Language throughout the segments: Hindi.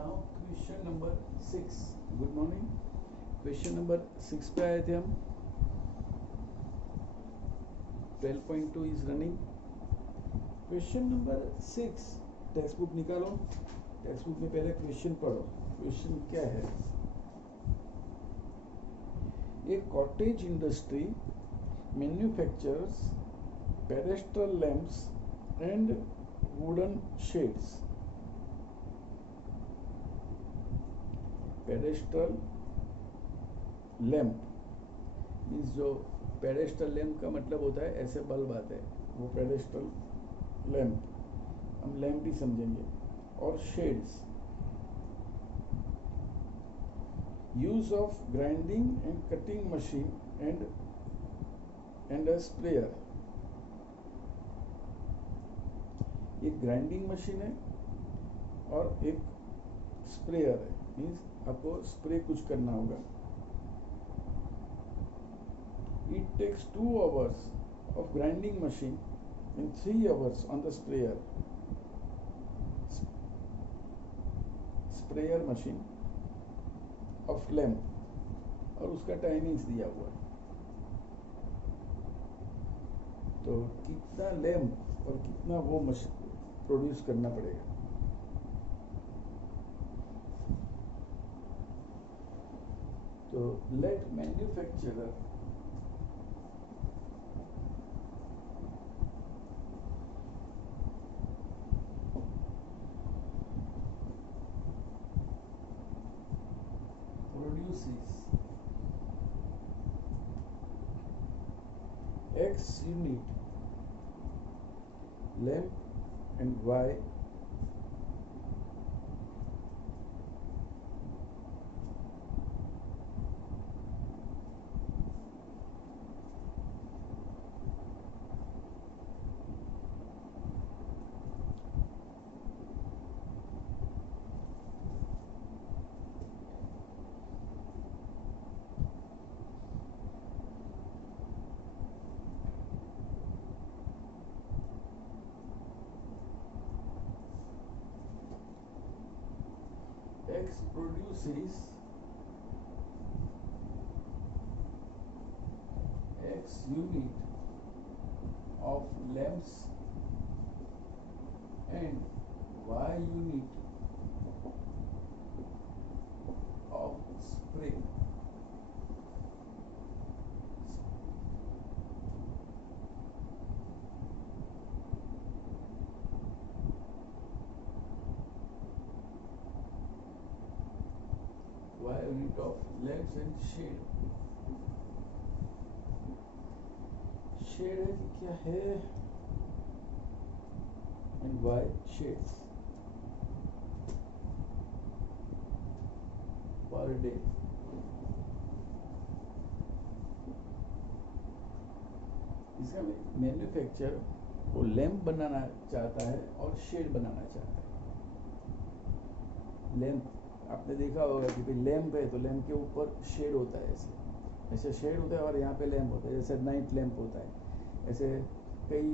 Now question number 6. Good morning. Question number 6 पे आए थे हम. 12.2 is running. Question number 6. Text book निकालो. टेक्स्ट बुक में पहले क्वेश्चन पढ़ो. क्वेश्चन क्या है? A cottage industry manufactures pedestal lamps and wooden shades. Pedestal lamp means जो पेडेस्टल लैंप का मतलब होता है ऐसे बल्ब आते हैं, वो पेडेस्टल लैंप हम लैंप ही समझेंगे. और shades, use of grinding and cutting machine and a sprayer. एक ग्राइंडिंग मशीन है और एक स्प्रेयर है. मीन्स आपको स्प्रे कुछ करना होगा. It takes 2 hours of grinding machine and 3 hours on the sprayer machine of lamp. और उसका टाइमिंग्स दिया हुआ है. तो कितना लैम्प और कितना वो मशीन प्रोड्यूस करना पड़ेगा. तो let manufacturer produces X unit lamp and Y X produces X unit of lamps and Y unit of spray. Y unit of lamps and shade. Shade है कि क्या है? And Y shades per day. इसका मैन्युफैक्चर वो लैंप बनाना चाहता है और शेड बनाना चाहता है. लैंप आपने देखा होगा कि भाई लैंप है तो लैंप के ऊपर शेड होता है. ऐसे शेड होता है और यहाँ पे लैंप होता है. जैसे नाइट लैंप होता है, ऐसे कई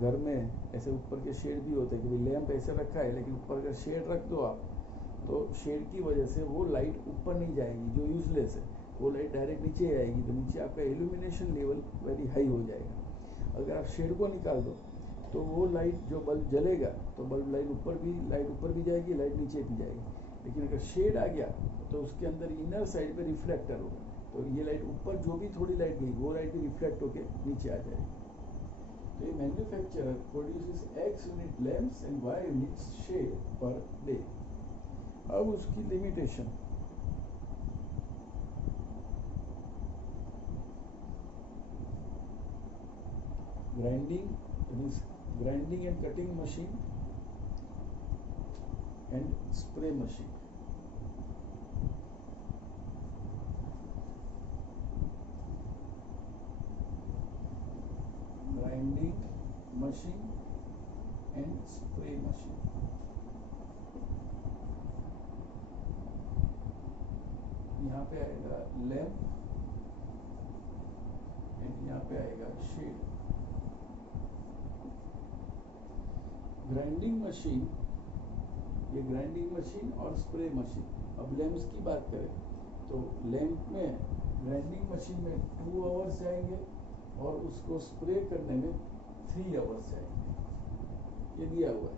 घर में ऐसे ऊपर के शेड भी होते हैं कि भाई लैंप ऐसे रखा है लेकिन ऊपर का शेड रख दो आप, तो शेड की वजह से वो लाइट ऊपर नहीं जाएगी जो यूजलेस है, वो लाइट डायरेक्ट नीचे आएगी. तो नीचे आपका इल्यूमिनेशन लेवल वेरी हाई हो जाएगा. अगर आप शेड को निकाल दो तो वो लाइट जो बल्ब जलेगा तो बल्ब लाइट ऊपर भी जाएगी, लाइट नीचे भी जाएगी. लेकिन अगर शेड आ गया तो उसके अंदर इनर साइड पे रिफ्लेक्टर होगा, तो ये लाइट ऊपर जो भी थोड़ी लाइट गई वो लाइट भी रिफ्लेक्ट होके नीचे आ जाएगी. तो ये manufacturer produces X unit lamps and Y unit shade per day. अब उसकी limitation, grinding and cutting machine and spray machine. Grinding machine and spray machine. यहाँ पे आएगा लैंप एंड यहाँ पे आएगा शेड. ग्राइंडिंग मशीन ये ग्राइंडिंग मशीन और स्प्रे मशीन। अब लैंप्स की बात करें तो लैंप में ग्राइंडिंग मशीन में 2 आवर्स जाएंगे और उसको स्प्रे करने में 3 आवर्स जाएंगे, ये दिया हुआ है।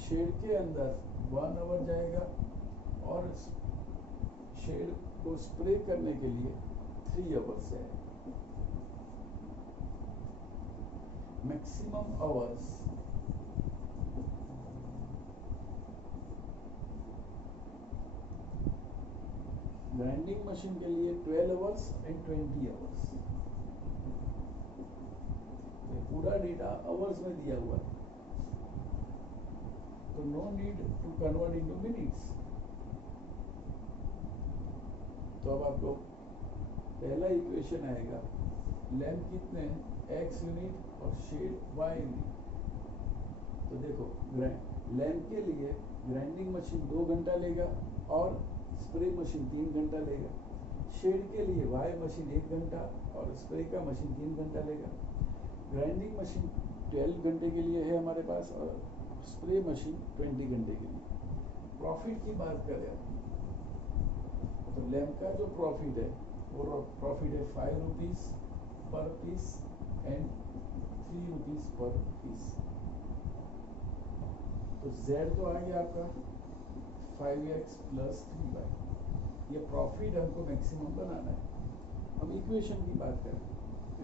शेड के अंदर 1 आवर जाएगा और शेड को स्प्रे करने के लिए 3 आवर्स जाएगा। मैक्सिमम आवर्स ग्राइंडिंग मशीन के लिए 12 आवर्स एंड 20 आवर्स। पूरा डेटा आवर्स में दिया हुआ है, तो no need to convert into minutes. तो अब आपको पहला इक्वेशन आएगा, लैंप कितने हैं x यूनिट और शेड y यूनिट। तो देखो लैंप के लिए ग्राइंडिंग मशीन 2 घंटा लेगा और स्प्रे मशीन 3 घंटा लेगा। शेड के लिए वाई मशीन 1 घंटा और स्प्रे का मशीन 3 घंटा लेगा। ग्राइंडिंग मशीन 12 घंटे के लिए है हमारे पास और स्प्रे मशीन 20 घंटे के लिए। प्रॉफिट की बात करें तो लैंप का जो प्रॉफिट है वो प्रॉफिट है 5 rupees per piece and 3 rupees per piece. तो Z तो आ गया आपका 5x प्लस 3y। ये प्रॉफिट हमको मैक्सिमम बनाना है। हम इक्वेशन की बात करें तो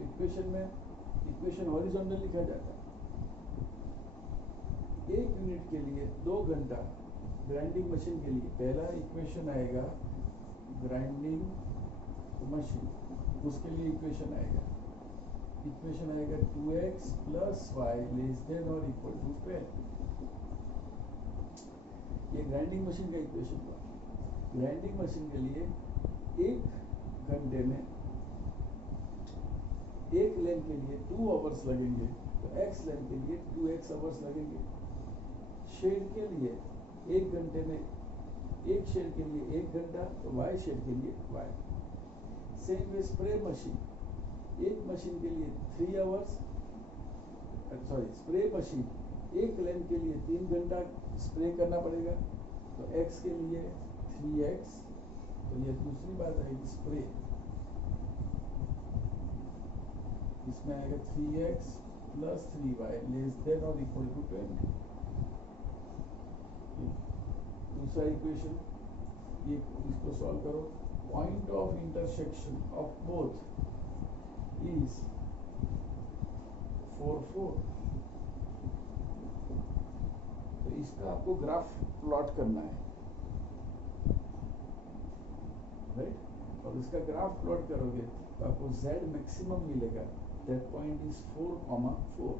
इक्वेशन हॉरिजॉन्टल लिखा जाता है। 1 यूनिट के लिए 2 घंटा ग्राइंडिंग मशीन के लिए पहला इक्वेशन आएगा ग्राइंडिंग मशीन, उसके लिए इक्वेशन आएगा 2x plus Y less than or equal to 12। ये ग्राइंडिंग मशीन का इक्वेशन हुआ। ग्राइंडिंग मशीन के लिए 1 घंटे में एक लैंप के लिए 2 आवर्स लगेंगे, तो x लैंप के लिए 2x आवर्स लगेंगे। शेड के लिए 1 घंटे में एक शेड के लिए 1 घंटा, तो y शेड के लिए y। Same way spray machine, एक मशीन के लिए 3 आवर्स, स्प्रे मशीन एक लैंप के लिए 3 घंटा स्प्रे करना पड़ेगा, तो x के लिए 3x। तो ये दूसरी बात आएगी स्प्रे, इसमें आएगा 3x plus 3y less than or equal to 20। दूसरा इक्वेशन, ये इसको सॉल्व करो। Point of intersection of both is 4 4। तो इसका आपको ग्राफ प्लॉट करना है, राइट। और इसका ग्राफ प्लॉट करोगे तो आपको Z मैक्सिमम मिलेगा। दैट पॉइंट इज 4, 4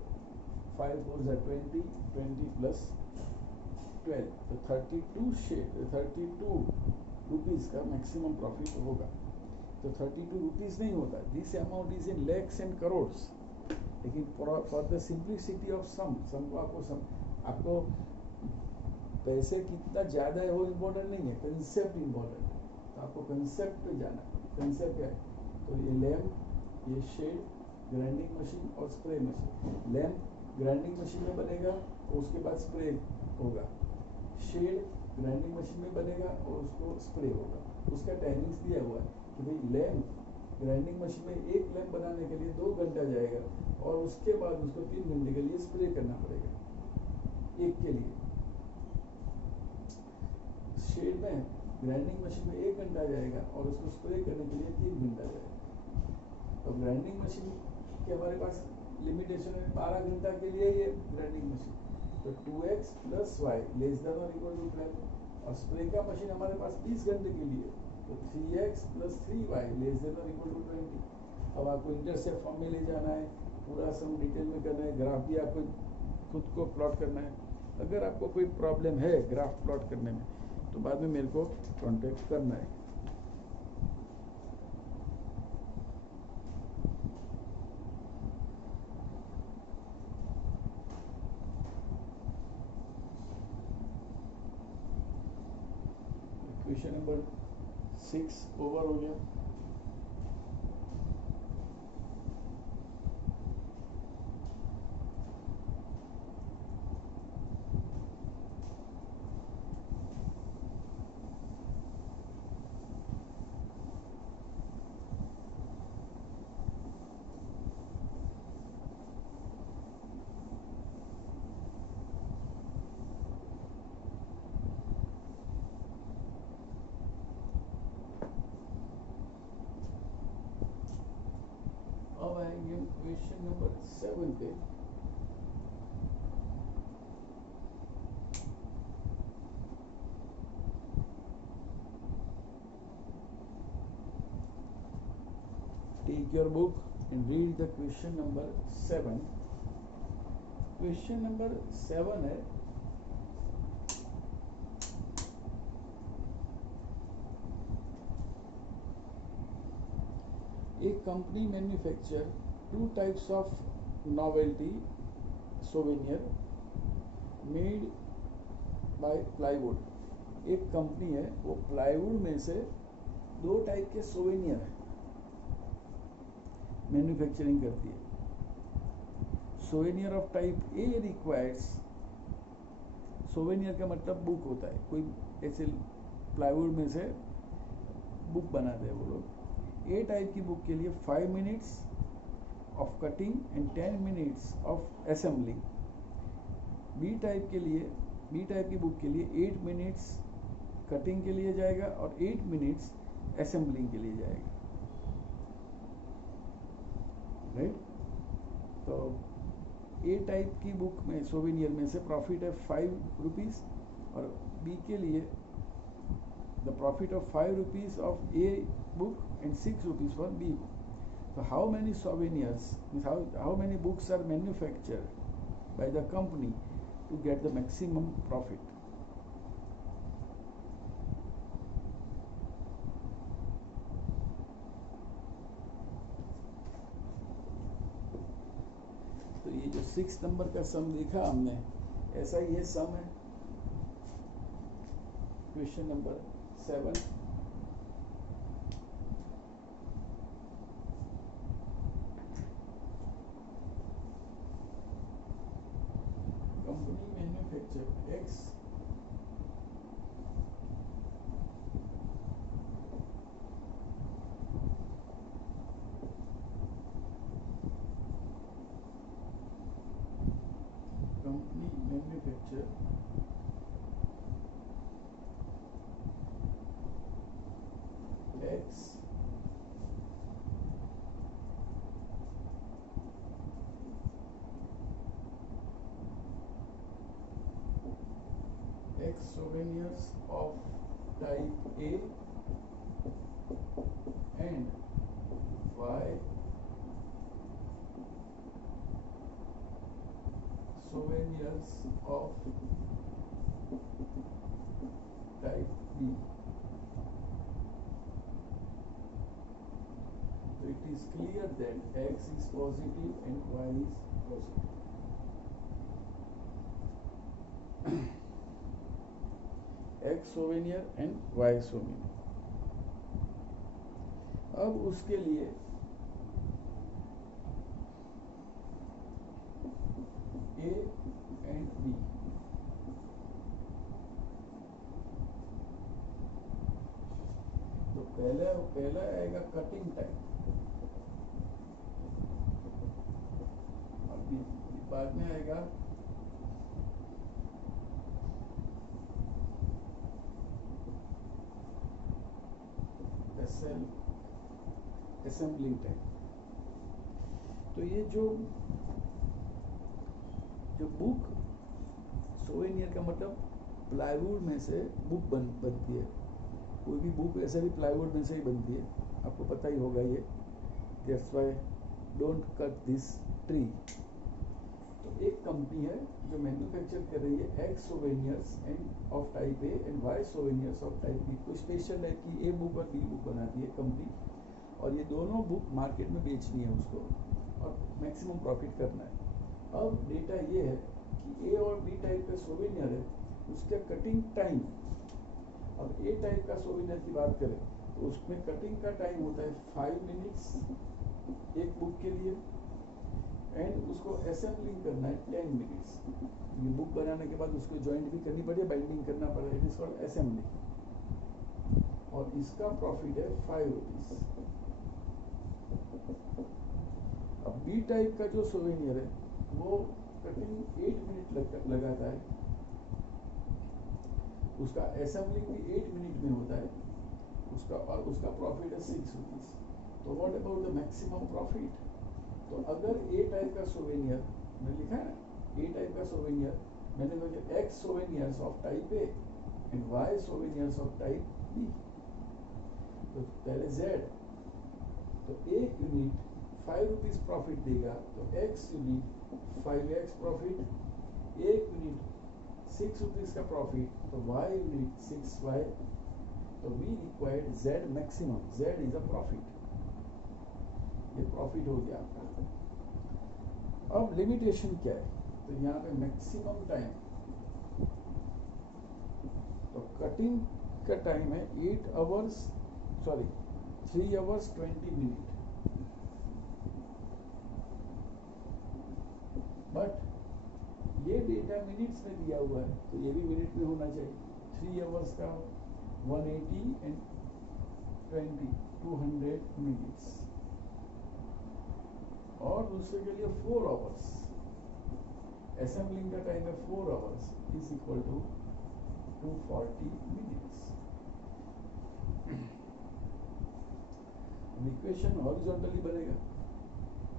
5 4 20 20 प्लस 12, तो 32 रुपीज का मैक्सिमम प्रॉफिट होगा। तो 32 रुपीज नहीं होता, this amount is in lakhs and crores. लेकिन for the simplicity of some को आपको पैसे कितना ज्यादा है वो इम्पोर्टेंट नहीं है, कंसेप्ट इम्पोर्टेंट है। तो आपको कंसेप्ट पे जाना है। कंसेप्ट क्या है? तो ये लैंप, ये शेड, ग्राइंडिंग मशीन और spray machine. Lamp grinding machine में बनेगा और उसके बाद स्प्रे होगा। शेड ग्राइंडिंग मशीन में बनेगा और उसको स्प्रे होगा। उसका टाइमिंग्स दिया हुआ है कि भाई लैंप ग्राइंडिंग मशीन में एक लैंप बनाने के लिए 2 घंटा जाएगा और उसके बाद उसको 3 घंटे के लिए स्प्रे करना पड़ेगा एक के लिए। शेड में ग्राइंडिंग मशीन में 1 घंटा जाएगा और उसको स्प्रे करने के लिए 3 घंटा जाएगा। तो ग्राइंडिंग मशीन के हमारे पास लिमिटेशन है 12 घंटा के लिए ये ग्राइंडिंग मशीन। तो 2x plus Y less than or equal to 12। और स्प्रे का मशीन हमारे पास 20 घंटे के लिए, तो 3x plus 3y less than or equal to 20। अब आपको इंटरसेप्ट फॉर्म में ले जाना है, पूरा सम डिटेल में करना है, ग्राफ भी आपको खुद को प्लॉट करना है। अगर आपको कोई प्रॉब्लम है ग्राफ प्लॉट करने में तो बाद में मेरे को कांटेक्ट करना है। क्वेश्चन नंबर 6 ओवर हो गया। नंबर 7 पे take your book and read the question number 7. Question number 7 है एक company manufacture 2 types of novelty souvenir made by plywood. एक कंपनी है वो प्लाईवुड में से 2 टाइप के सोवेनियर है मैन्युफैक्चरिंग करती है. Souvenir of type A requires, souvenir का मतलब बुक होता है, कोई ऐसे प्लाईवुड में से बुक बनाते हैं वो लोग. ए टाइप की बुक के लिए 5 minutes of cutting and 10 minutes of assembling. B type की बुक के लिए 8 minutes कटिंग के लिए जाएगा और 8 minutes असेंबलिंग के लिए जाएगा. राइट. तो ए टाइप की बुक में सोवेनियर में से प्रॉफिट है 5 rupees और बी के लिए the profit of 5 rupees of A book and 6 rupees for B book. So how many souvenirs, how many books are manufactured by the company to get the maximum profit? तो ये जो 6 नंबर का सम देखा हमने, ऐसा ये सम है question number 7. Company manufactured X X souvenirs of type A and Y souvenirs of type B. So it is clear that X is positive and Y is positive. X souvenir and Y souvenir. अब उसके लिए A and B, तो पहला आएगा कटिंग टाइम, और बाद में आएगा असेंबलिंग टाइम. तो ये जो बुक सोवेनियर का मतलब प्लाईवुड में से बुक बनती है. कोई भी बुक ऐसे भी प्लाईवुड में से ही बनती है, आपको पता ही होगा ये. That's why don't cut this tree. तो एक कंपनी है जो मैन्युफैक्चर कर रही है X souvenirs and of type A and Y souvenirs of type B. कोई स्पेशल टाइप की ए बुक और बी बुक बनाती है कंपनी, और ये दोनों बुक मार्केट में बेचनी है उसको और मैक्सिमम प्रॉफिट करना है. अब डेटा ये है कि ए और बी टाइप का सोवेनियर है, उसका कटिंग टाइम. अब ए टाइप का सोवेनियर की बात करें तो उसमें कटिंग का टाइम होता है 5 minutes एक बुक के लिए, एंड उसको असेंबलिंग करना है 10 minutes. ये बुक बनाने के बाद उसको जॉइंट भी करनी पड़ेगी, बाइंडिंग करना पड़ेगा. It is called assembling. और इसका प्रॉफिट है 5 rupees. अब बी टाइप का जो सोवेनियर है वो कटिंग 8 minute लगाता है, उसका असेंबलिंग भी 8 minute में होता है उसका, और उसका प्रॉफिट है 6 rupees. तो what about the maximum profit? तो अगर ए टाइप का सोवेनियर मैंने लिखा है ना, ए टाइप का सोवेनियर, मैंने कहा X souvenirs of type A and Y souvenirs of type B. तो पहले जेड, तो एक यूनिट 5 रुपीज प्रॉफिट देगा, तो एक्स यूनिट 5x प्रॉफिट, एक यूनिट 6 रुपीज का प्रॉफिट, तो वाई यूनिट 6y। तो we required Z maximum, Z is a profit, ये प्रॉफिट हो गया आपका। अब लिमिटेशन क्या है, तो यहाँ पे मैक्सिमम टाइम, तो कटिंग का टाइम है 3 आवर्स 20 मिनट, बट ये डेटा मिनट्स में दिया हुआ है, तो ये भी मिनट में होना चाहिए। 3 आवर्स का 180 एंड 200 मिनट्स, और दूसरे के लिए 4 आवर्स, असेंबलिंग का टाइम है 4 hours is equal to 240 minutes. Equation horizontally बनेगा।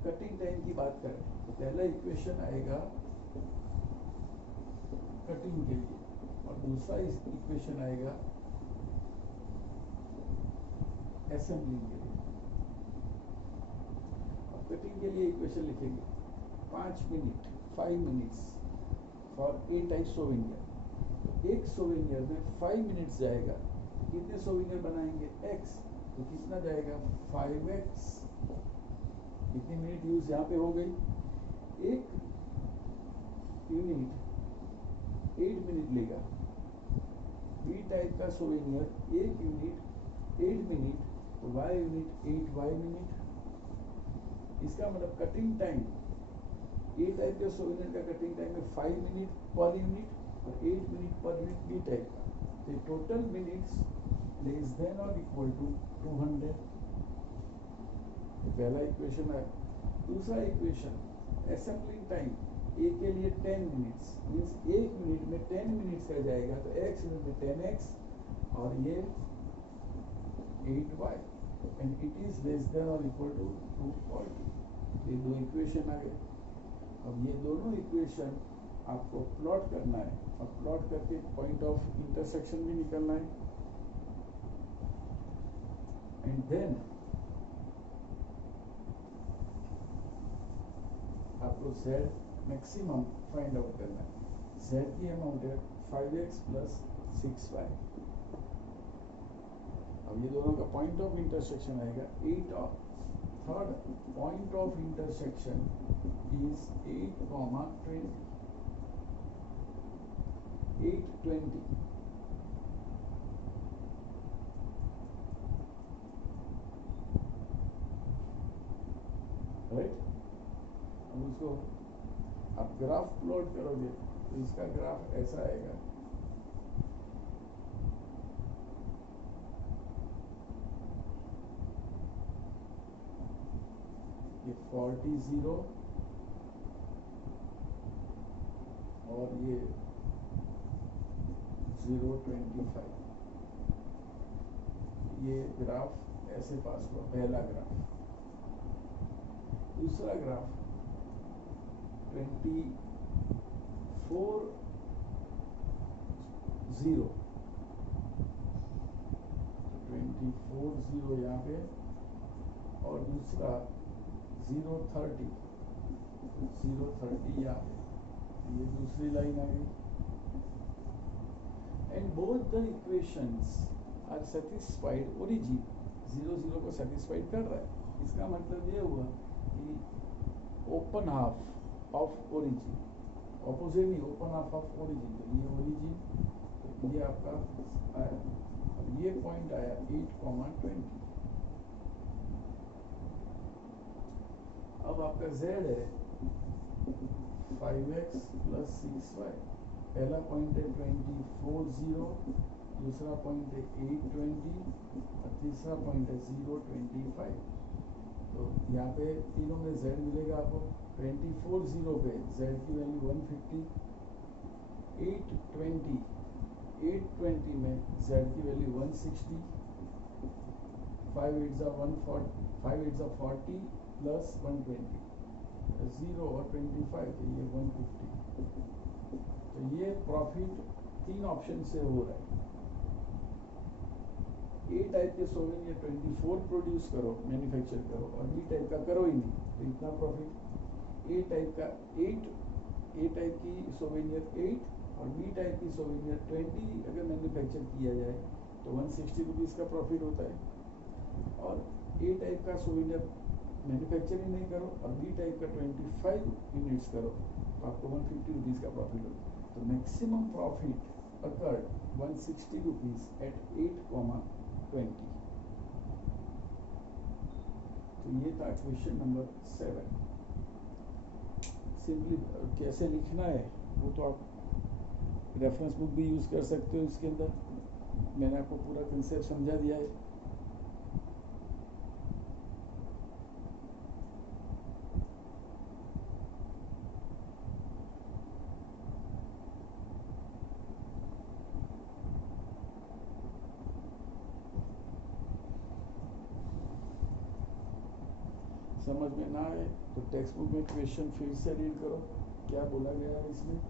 कटिंग टाइम की बात करें तो पहला इक्वेशन आएगा कटिंग के लिए, और दूसरा इक्वेशन आएगा असेंबलिंग के लिए। अब कटिंग के लिए इक्वेशन लिखेंगे 5 minutes for a type souvenir. तो एक सोवेनियर में 5 मिनट्स जाएगा, कितने सोवेनियर बनाएंगे x, तो कितना जाएगा 5x, कितनी मिनट यूज यहाँ पे हो गई, एक यूनिट 8 मिनट लेगा। बी टाइप का सोवेनियर एक यूनिट 8 मिनट, तो y यूनिट 8y मिनट। इसका मतलब कटिंग टाइम ए टाइप के सोवेनियर का कटिंग टाइम है 5 मिनट पर यूनिट और 8 minute per unit B type का। तो total minutes less than or equal to 200। पहला इक्वेशन है। दूसरा इक्वेशन असेंबलिंग टाइम ए के लिए 10 मिनट्स, मीन्स एक मिनट में 10 मिनट्स का जाएगा, तो x यूनिट में 10x और ये 8y and it is less than or equal to 240। ये दो इक्वेशन आ गए। अब ये दोनों इक्वेशन आपको प्लॉट करना है, और प्लॉट करके पॉइंट ऑफ इंटरसेक्शन भी निकलना है, एंड देन आपको z मैक्सिमम फाइंड आउट करना है। z की अमाउंट है 5x प्लस 6y। अब ये दोनों का पॉइंट ऑफ इंटरसेक्शन आएगा 8 of third point of intersection is 8,20 820। Right. अब उसको आप ग्राफ प्लॉट करोगे तो इसका ग्राफ ऐसा आएगा, ये 40 और ये 0.25। ये ग्राफ ऐसे पास हुआ पहला ग्राफ। दूसरा ग्राफ 24 यहाँ पे, और दूसरा 0.30 यहाँ पे, ये दूसरी लाइन आ गई। And both the equations are satisfied origin, 0 को सेटिस्फाइड कर रहा है। इसका मतलब ये हुआ कि open half of origin, opposite नहीं, ओपन हाफ ऑफ ओरिजिन। तो ये ओरिजिन, तो ये आपका आया, अब ये पॉइंट आया 8,20। अब आपका z है 5x प्लस 6y। पहला पॉइंट है 24 दूसरा पॉइंट है 820 और तीसरा पॉइंट है 0.25। तो यहाँ पे तीनों में z मिलेगा आपको। 24 पे z की वैल्यू 150, 820 में z की वैल्यू 160, 5 8 40 प्लस 120, 0 और 25, तो ये 150। तो ये प्रॉफिट 3 ऑप्शन से हो रहा है। ए टाइप के सोवेनियर 24 प्रोड्यूस करो, मैन्युफैक्चर करो, और बी टाइप का करो ही नहीं, तो इतना प्रॉफिट। ए टाइप का 8, ए टाइप की सोवेनियर 8 और बी टाइप की सोवेनियर 20 अगर मैन्युफैक्चर किया जाए तो 160 रुपीज़ का प्रॉफिट होता है। और ए टाइप का सोवेनियर मैन्युफैक्चरिंग नहीं करो और बी टाइप का 25 यूनिट्स करो तो आपको 150 रुपीज़ का प्रॉफिट होता है। तो maximum profit occurred 160 rupees at 8,20। तो ये था क्वेश्चन नंबर 7। सिंपली कैसे लिखना है वो तो आप रेफरेंस बुक भी यूज़ कर सकते हो। इसके अंदर मैंने आपको पूरा कंसेप्ट समझा दिया है। समझ में ना आए तो टेक्स्ट बुक में क्वेश्चन फिर से रीड करो, क्या बोला गया है इसमें।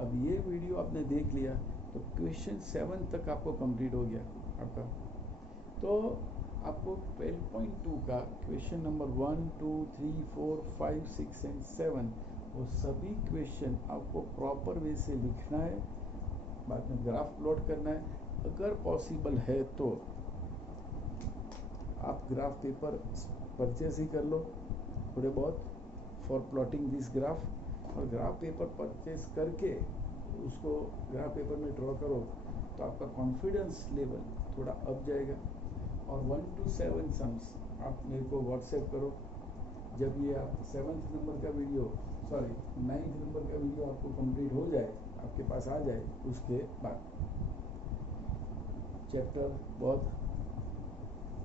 अब ये वीडियो आपने देख लिया तो क्वेश्चन 7 तक आपको कंप्लीट हो गया आपका। तो आपको 12.2 का क्वेश्चन नंबर 1, 2, 3, 4, 5, 6 एंड 7 वो सभी क्वेश्चन आपको प्रॉपर वे से लिखना है, बाद में ग्राफ प्लॉट करना है। अगर पॉसिबल है तो आप ग्राफ पेपर परचेज ही कर लो थोड़े बहुत फॉर प्लॉटिंग दिस ग्राफ, और ग्राफ पेपर परचेज करके उसको ग्राफ पेपर में ड्रॉ करो तो आपका कॉन्फिडेंस लेवल थोड़ा अप जाएगा। और 1 to 7 सम्स आप मेरे को व्हाट्सएप करो। जब ये आप 7th नंबर का वीडियो 9th नंबर का वीडियो आपको कंप्लीट हो जाए, आपके पास आ जाए, उसके बाद चैप्टर बहुत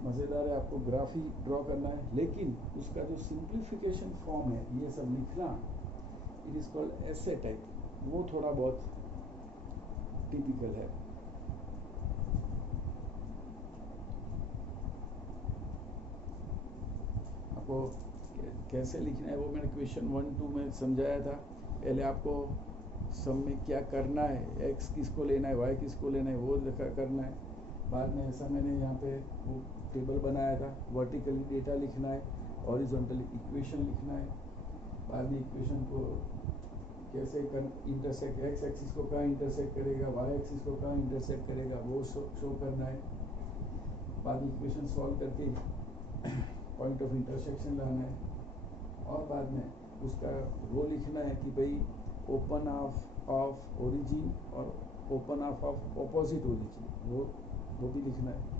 मज़ेदार है। आपको ग्राफ ही ड्रॉ करना है, लेकिन उसका जो सिंप्लीफिकेशन फॉर्म है ये सब लिखना, it is called essay type, वो थोड़ा बहुत टिपिकल है। आपको कैसे लिखना है वो मैंने क्वेश्चन 1, 2 में समझाया था। पहले आपको सम में क्या करना है, एक्स किसको लेना है, वाई किसको लेना है, वो करना है। बाद में ऐसा मैंने यहाँ पे वो टेबल बनाया था, वर्टिकली डेटा लिखना है, हॉरिजॉन्टली इक्वेशन लिखना है। बाद में इक्वेशन को कैसे इंटरसेक्ट, एक्स एक्सिस को कहाँ इंटरसेक्ट करेगा, वाई एक्सिस को कहाँ इंटरसेक्ट करेगा, वो शो करना है। बाद में इक्वेशन सॉल्व करके पॉइंट ऑफ इंटरसेक्शन लाना है। और बाद में उसका वो लिखना है कि भाई ओपन ऑफ ओरिजिन और ओपन ऑफ ऑपोजिट ओरिजिन, वो भी लिखना है।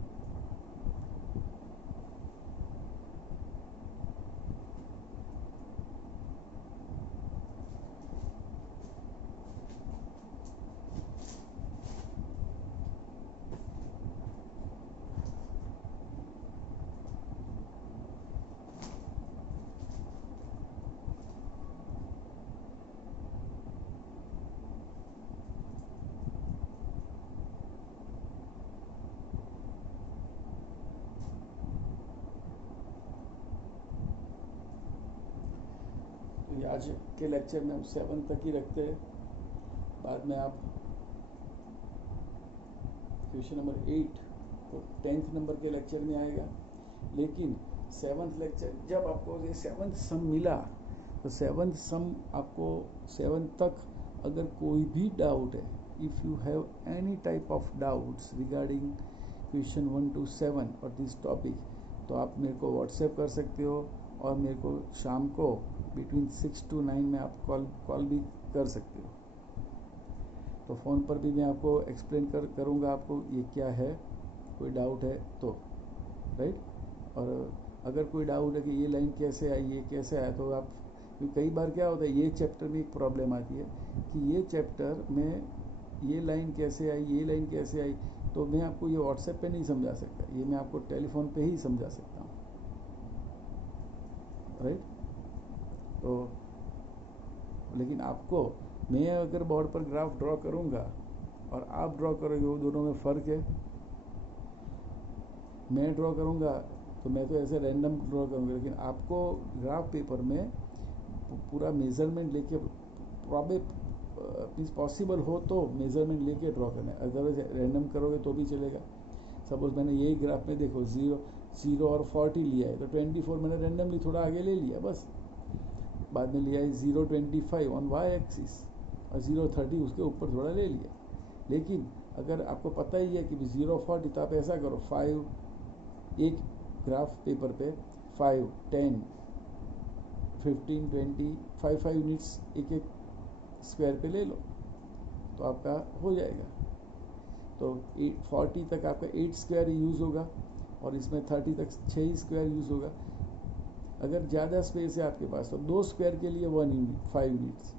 आज के लेक्चर में हम 7 तक ही रखते हैं, बाद में आप क्वेश्चन नंबर 8 तो 10th नंबर के लेक्चर में आएगा। लेकिन 7th लेक्चर जब आपको ये 7th सम मिला तो 7th सम आपको 7 तक अगर कोई भी डाउट है, if you have any type of doubts regarding question 1 to 7 और दिस टॉपिक, तो आप मेरे को व्हाट्सएप कर सकते हो और मेरे को शाम को बिटवीन 6 to 9 में आप कॉल भी कर सकते हो। तो फ़ोन पर भी मैं आपको एक्सप्लेन करूँगा आपको ये क्या है, कोई डाउट है तो, राइट। और अगर कोई डाउट है कि ये लाइन कैसे आई, ये कैसे आया, तो आप, कई बार क्या होता है ये चैप्टर में एक प्रॉब्लम आती है कि ये चैप्टर में ये लाइन कैसे आई, ये लाइन कैसे आई, तो मैं आपको ये व्हाट्सएप पे नहीं समझा सकता, ये मैं आपको टेलीफोन पे ही समझा सकता हूँ, राइट। तो लेकिन आपको, मैं अगर बोर्ड पर ग्राफ ड्रॉ करूँगा और आप ड्रॉ करोगे, वो दोनों में फ़र्क है। मैं ड्रॉ करूँगा तो मैं तो ऐसे रैंडम ड्रॉ करूँगा, लेकिन आपको ग्राफ पेपर में पूरा मेज़रमेंट लेके मीन्स पॉसिबल हो तो मेज़रमेंट लेके ड्रॉ करना है, अदरवाइज रैंडम करोगे तो भी चलेगा। सपोज मैंने यही ग्राफ में देखो 0 और 40 लिया है, तो 24 मैंने रैंडमली थोड़ा आगे ले लिया बस, बाद में लिया है 0.25 ऑन वाई एक्सिस और 0.30 उसके ऊपर थोड़ा ले लिया। लेकिन अगर आपको पता ही है कि 0.40, तो आप ऐसा करो 5 एक ग्राफ पेपर पे 5, 10, 15, 20, 5 यूनिट्स एक स्क्वायर पे ले लो तो आपका हो जाएगा। तो 40 तक आपका 8 स्क्वायर यूज़ होगा और इसमें 30 तक 6 स्क्वायर यूज़ होगा। अगर ज़्यादा स्पेस है आपके पास तो 2 स्क्वायर के लिए 1 यूनिट 5 यूनिट्स,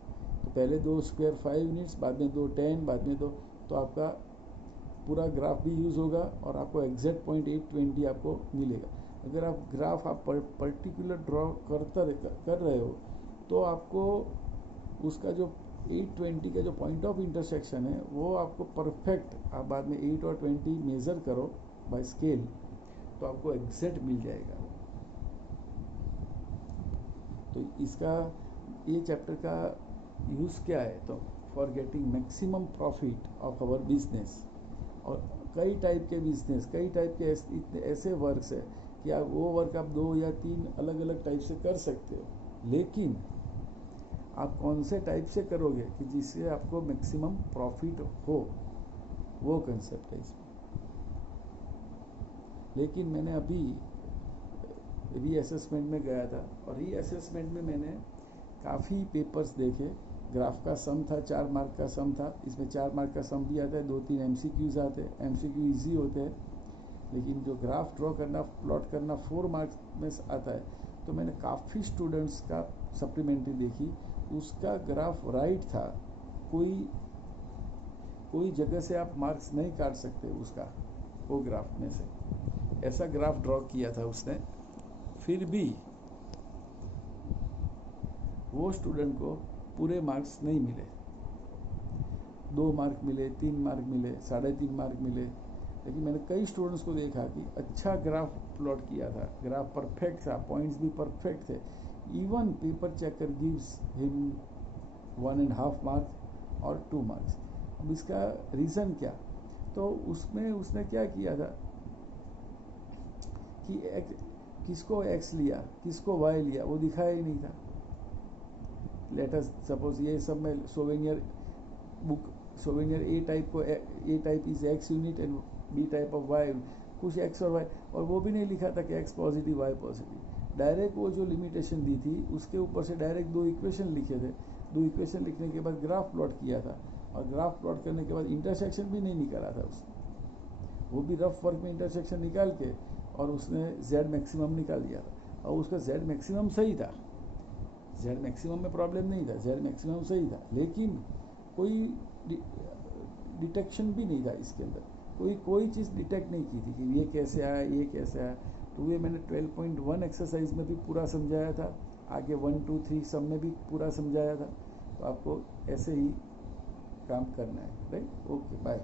तो पहले 2 स्क्वायर 5 यूनिट्स, बाद में 2 10, बाद में 2, तो आपका पूरा ग्राफ भी यूज़ होगा और आपको एग्जैक्ट पॉइंट 820 आपको मिलेगा। अगर आप ग्राफ आप पर्टिकुलर ड्रॉ कर रहे हो तो आपको उसका जो 820 का जो पॉइंट ऑफ इंटरसेक्शन है वो आपको परफेक्ट, आप बाद में 8 और 20 मेज़र करो बाय स्केल तो आपको एग्जैक्ट मिल जाएगा। तो इसका ये चैप्टर का यूज़ क्या है, तो for getting maximum profit of our business. और कई टाइप के बिजनेस, कई टाइप के ऐसे वर्क्स है कि आप वो वर्क आप 2 या 3 अलग अलग टाइप से कर सकते हो, लेकिन आप कौन से टाइप से करोगे कि जिससे आपको मैक्सिमम प्रॉफिट हो, वो कंसेप्ट है इसमें। लेकिन मैंने अभी रीअसेसमेंट में गया था और रीअसेसमेंट में मैंने काफ़ी पेपर्स देखे। ग्राफ का सम था, 4 मार्क का सम था, इसमें 4 मार्क का सम भी आता है, 2-3 MCQs आते हैं, MCQ ईजी होते हैं। लेकिन जो ग्राफ ड्रॉ करना, प्लॉट करना 4 मार्क्स में आता है, तो मैंने काफ़ी स्टूडेंट्स का सप्लीमेंट्री देखी, उसका ग्राफ राइट था, कोई जगह से आप मार्क्स नहीं काट सकते उसका, वो ग्राफ में से ऐसा ग्राफ ड्रॉ किया था उसने, फिर भी वो स्टूडेंट को पूरे मार्क्स नहीं मिले, 2 मार्क मिले, 3 मार्क मिले, 3.5 मार्क मिले। लेकिन मैंने कई स्टूडेंट्स को देखा कि अच्छा ग्राफ प्लॉट किया था, ग्राफ परफेक्ट था, पॉइंट्स भी परफेक्ट थे, even paper checker gives him 1.5 mark और 2 मार्क्स। अब इसका रीज़न क्या, तो उसमें उसने क्या किया था कि किसको x लिया, किसको y लिया, वो दिखाया ही नहीं था। लेट अस सपोज ये सब में सोवेनियर ए टाइप को, A type is x unit and B type of y, कुछ x और y, और वो भी नहीं लिखा था कि x positive y positive. Direct वो जो लिमिटेशन दी थी उसके ऊपर से डायरेक्ट 2 इक्वेशन लिखे थे, 2 इक्वेशन लिखने के बाद ग्राफ प्लॉट किया था, और ग्राफ प्लॉट करने के बाद इंटरसेक्शन भी नहीं निकाला था उसने, वो भी रफ वर्क में इंटरसेक्शन निकाल के और उसने z मैक्सिमम निकाल दिया था, और उसका z मैक्सिमम सही था, z मैक्सिमम में प्रॉब्लम नहीं था, z मैक्सिमम सही था, लेकिन कोई डिटेक्शन भी नहीं था इसके अंदर, कोई चीज़ डिटेक्ट नहीं की थी कि ये कैसे आया, ये कैसे आया। तो ये मैंने 12.1 एक्सरसाइज में भी पूरा समझाया था, आगे 1, 2, 3 सब में भी पूरा समझाया था। तो आपको ऐसे ही काम करना है, राइट। Okay, bye.